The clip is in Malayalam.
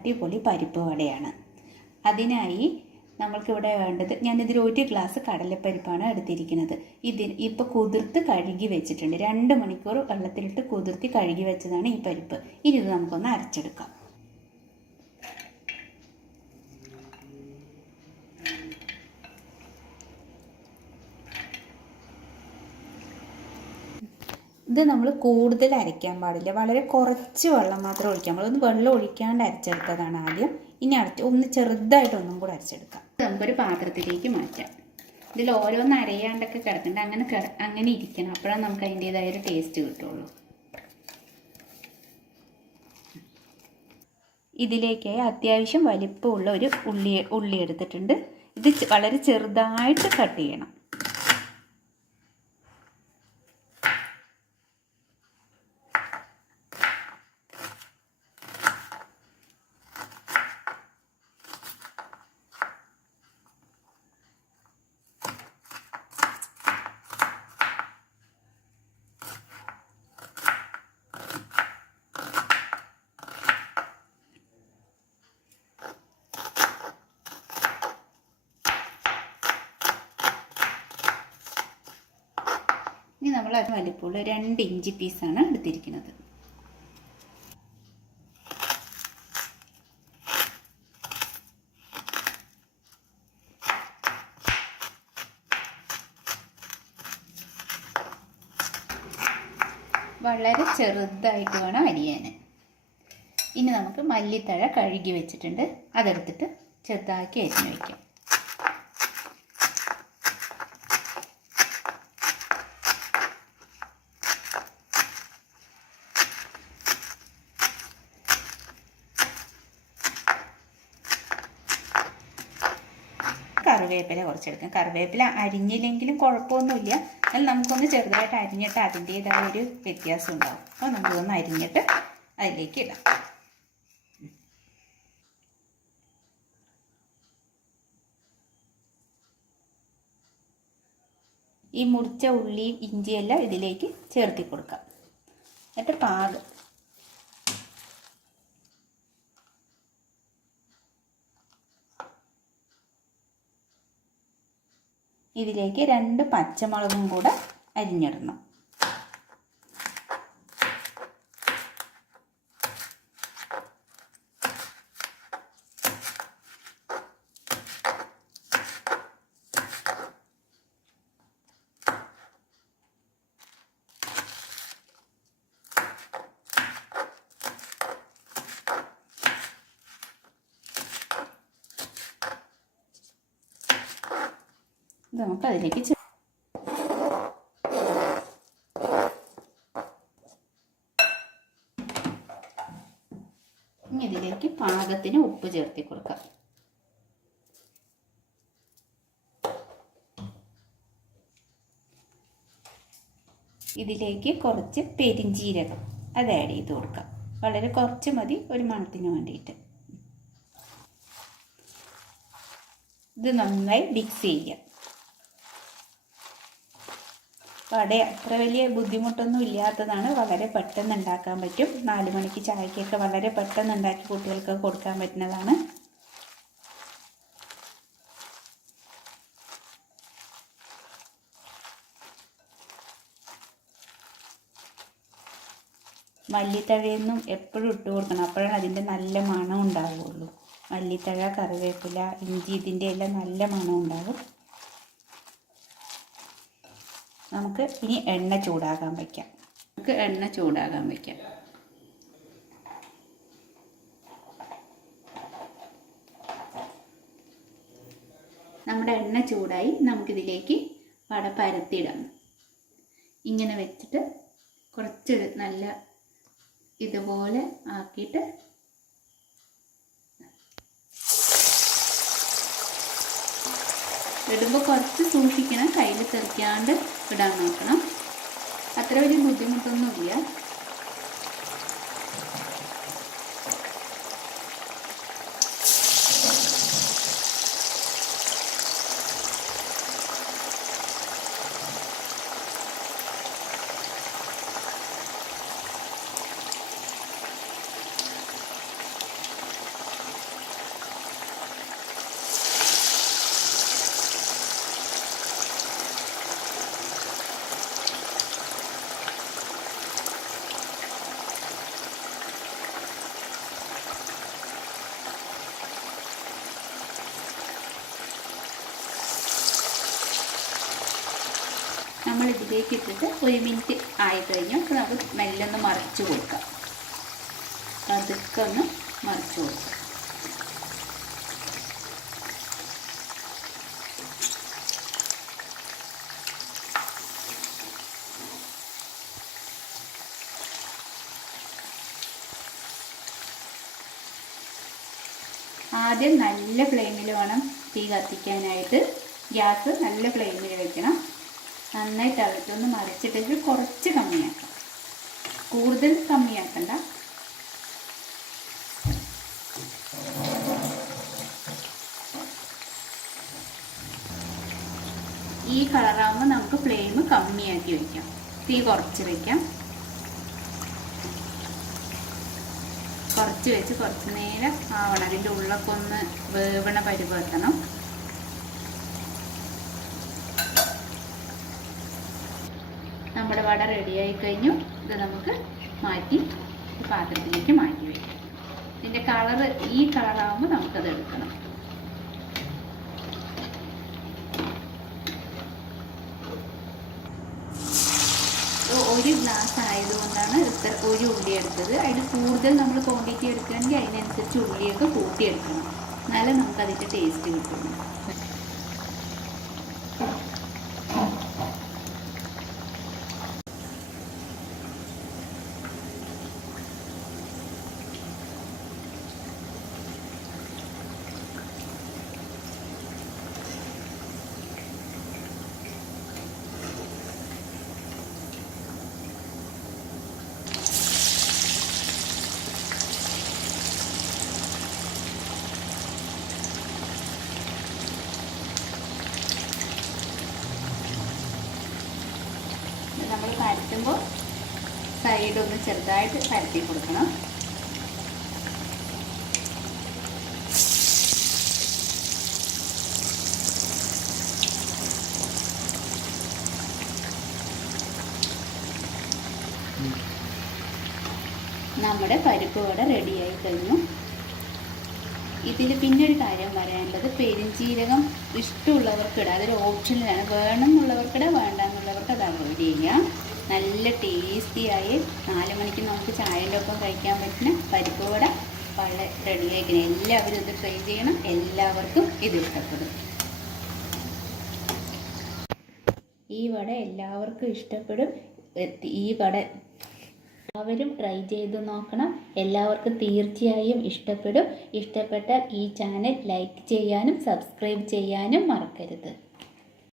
അടിപൊളി പരിപ്പ് വടയാണ്. അതിനായി നമ്മൾക്കിവിടെ വേണ്ടത്, ഞാനിതിൽ 1 ഗ്ലാസ് കടലപ്പരിപ്പാണ് എടുത്തിരിക്കുന്നത്. ഇപ്പോൾ കുതിർത്ത് കഴുകി വെച്ചിട്ടുണ്ട്. 2 മണിക്കൂർ വെള്ളത്തിലിട്ട് കുതിർത്തി കഴുകി വെച്ചതാണ് ഈ പരിപ്പ്. ഇനി ഇത് നമുക്കൊന്ന് അരച്ചെടുക്കാം. ഇത് നമ്മൾ കൂടുതൽ അരയ്ക്കാൻ പാടില്ല, വളരെ കുറച്ച് വെള്ളം മാത്രം ഒഴിക്കാൻ പാടില്ല. ഒന്ന് വെള്ളം ഒഴിക്കാണ്ട് അരച്ചെടുത്തതാണ് ആദ്യം. ഇനി ഒന്ന് ചെറുതായിട്ടൊന്നും കൂടെ അരച്ചെടുക്കാം. നമുക്കൊരു പാത്രത്തിലേക്ക് മാറ്റാം. ഇതിൽ ഓരോന്ന് അരയാണ്ടൊക്കെ കിടക്കുന്നുണ്ട്, അങ്ങനെ ഇരിക്കണം. അപ്പോഴാണ് നമുക്ക് അതിൻ്റേതായ ഒരു ടേസ്റ്റ് കിട്ടുള്ളൂ. ഇതിലേക്ക് അത്യാവശ്യം വലിപ്പമുള്ള ഒരു ഉള്ളി എടുത്തിട്ടുണ്ട്. ഇത് വളരെ ചെറുതായിട്ട് കട്ട് ചെയ്യണം. ഇനി നമ്മൾ അത് വലിപ്പമുള്ള 2 ഇഞ്ച് പീസാണ് എടുത്തിരിക്കുന്നത്. വളരെ ചെറുതായിട്ട് വേണം അരിയാൻ. ഇനി നമുക്ക് മല്ലിത്തഴ കഴുകി വെച്ചിട്ടുണ്ട്, അതെടുത്തിട്ട് ചെറുതാക്കി അരിഞ്ഞു വയ്ക്കാം. കറിവേപ്പില കുറച്ചെടുക്കാം. കറിവേപ്പില അരിഞ്ഞില്ലെങ്കിലും കുഴപ്പമൊന്നുമില്ല, എന്നാൽ നമുക്കൊന്ന് ചെറുതായിട്ട് അരിഞ്ഞിട്ട് അതിൻ്റേതായ ഒരു വ്യത്യാസം ഉണ്ടാവും. അപ്പോൾ നമ്മളൊന്ന് അരിഞ്ഞിട്ട് അതിലേക്ക് ഇടാം. ഈ മുറിച്ച ഉള്ളിയും ഇഞ്ചിയെല്ലാം ഇതിലേക്ക് ചേർത്തി കൊടുക്കാം. എന്നിട്ട് ഇതിലേക്ക് 2 പച്ചമുളകും കൂടെ അരിഞ്ഞിടണം. നമുക്ക് അതിലേക്ക് ഇതിലേക്ക് പാകത്തിന് ഉപ്പ് ചേർത്തി കൊടുക്കാം. ഇതിലേക്ക് കുറച്ച് പെരിഞ്ജീരകം അത് ആഡ് ചെയ്ത് കൊടുക്കാം. വളരെ കുറച്ച് മതി, ഒരു മണത്തിന് വേണ്ടിയിട്ട്. ഇത് നന്നായി മിക്സ് ചെയ്യാം. വട അത്ര വലിയ ബുദ്ധിമുട്ടൊന്നും ഇല്ലാത്തതാണ്, വളരെ പെട്ടെന്ന് ഉണ്ടാക്കാൻ പറ്റും. 4 മണിക്ക് ചായക്കൊക്കെ വളരെ പെട്ടെന്ന് ഉണ്ടാക്കി കുട്ടികൾക്ക് കൊടുക്കാൻ പറ്റുന്നതാണ്. മല്ലിത്തഴയൊന്നും എപ്പോഴും ഇട്ട് കൊടുക്കണം, അപ്പോഴാണ് അതിൻ്റെ നല്ല മണം ഉണ്ടാവുകയുള്ളൂ. മല്ലിത്തഴ, കറിവേപ്പില, ഇഞ്ചി, ഇതിൻ്റെ എല്ലാം നല്ല മണം ഉണ്ടാകും. നമുക്ക് ഇനി എണ്ണ ചൂടാകാൻ വയ്ക്കാം. നമ്മുടെ എണ്ണ ചൂടായി. നമുക്കിതിലേക്ക് വട പരത്തിയിടാം. ഇങ്ങനെ വെച്ചിട്ട് കുറച്ച് നല്ല ഇതുപോലെ ആക്കിയിട്ട് ഇടുമ്പോൾ കുറച്ച് സൂക്ഷിക്കണം, കയ്യിൽ തെറിക്കാണ്ട് ഇടാൻ നോക്കണം. അത്ര വലിയ ബുദ്ധിമുട്ടൊന്നുമില്ല. ഇതിലേക്ക് ഇട്ടിട്ട് 1 മിനിറ്റ് ആയി കഴിഞ്ഞു. അപ്പോൾ നമുക്ക് മെല്ലെ ഒന്ന് മറിച്ച് കൊടുക്കാം. പതുക്കെ ഒന്ന് മറിച്ച് കൊടുക്കാം. ആദ്യം നല്ല ഫ്ലെയിമിൽ വേണം തീ കത്തിക്കാനായിട്ട്. ഗ്യാസ് നല്ല ഫ്ലെയിമിൽ വെക്കണം. നന്നായിട്ട് ഇളക്കി മറിച്ചിട്ട് കുറച്ച് കമ്മിയാക്കാം, കൂടുതൽ കമ്മിയാക്കണ്ട. ഈ കളറാകുമ്പോൾ നമുക്ക് ഫ്ലെയിം കമ്മിയാക്കി വയ്ക്കാം, തീ കുറച്ച് വയ്ക്കാം. കുറച്ച് വെച്ച് കുറച്ച് നേരം ആവണം, അതിൻ്റെ ഉള്ളൊക്കെ ഒന്ന് വേവണ പരുവെത്തണം. നമ്മുടെ വട റെഡിയായി കഴിഞ്ഞു. ഇത് നമുക്ക് മാറ്റി പാത്രത്തിലേക്ക് മാറ്റി വയ്ക്കാം. ഇതിൻ്റെ കളറ് ഈ കളറാകുമ്പോൾ നമുക്കത് എടുക്കണം. ഒരു ഗ്ലാസ് ആയതുകൊണ്ടാണ് ഒരു ഉള്ളി എടുത്തത്. അതിൽ കൂടുതൽ നമ്മൾ ക്വാണ്ടിറ്റി എടുക്കുകയാണെങ്കിൽ അതിനനുസരിച്ച് ഉള്ളിയൊക്കെ കൂട്ടിയെടുക്കണം, എന്നാലേ നമുക്കതിൻ്റെ ടേസ്റ്റ് കിട്ടുള്ളൂ. നമ്മൾ പരത്തുമ്പോൾ സൈഡൊന്ന് ചെറുതായിട്ട് പരത്തി കൊടുക്കണം. നമ്മുടെ പരിപ്പ് വട റെഡിയായി കഴിഞ്ഞു. ഇതിൽ പിന്നെ ഒരു കാര്യം പറയാനുള്ളത്, പെരുംജീരകം ഇഷ്ടമുള്ളവർക്കിടാം, അതൊരു ഓപ്ഷനിലാണ്. വേണമെന്നുള്ളവർക്കിടാം, വേണ്ട എന്നുള്ളവർക്ക് അത് അവോയ്ഡ് ചെയ്യാം. നല്ല ടേസ്റ്റിയായി 4 മണിക്ക് നമുക്ക് ചായൻ്റെ ഒപ്പം കഴിക്കാൻ പറ്റുന്ന പരിപ്പ് വട വളരെ റെഡിയായിരിക്കണം. എല്ലാവരും ഇത് ട്രൈ ചെയ്യണം, എല്ലാവർക്കും ഇത് ഇഷ്ടപ്പെടും. ഈ വട എല്ലാവർക്കും ഇഷ്ടപ്പെടും. ഈ വട എല്ലാവരും ട്രൈ ചെയ്ത് നോക്കണം, എല്ലാവർക്കും തീർച്ചയായും ഇഷ്ടപ്പെടും. ഇഷ്ടപ്പെട്ടാൽ ഈ ചാനൽ ലൈക്ക് ചെയ്യാനും സബ്സ്ക്രൈബ് ചെയ്യാനും മറക്കരുത്.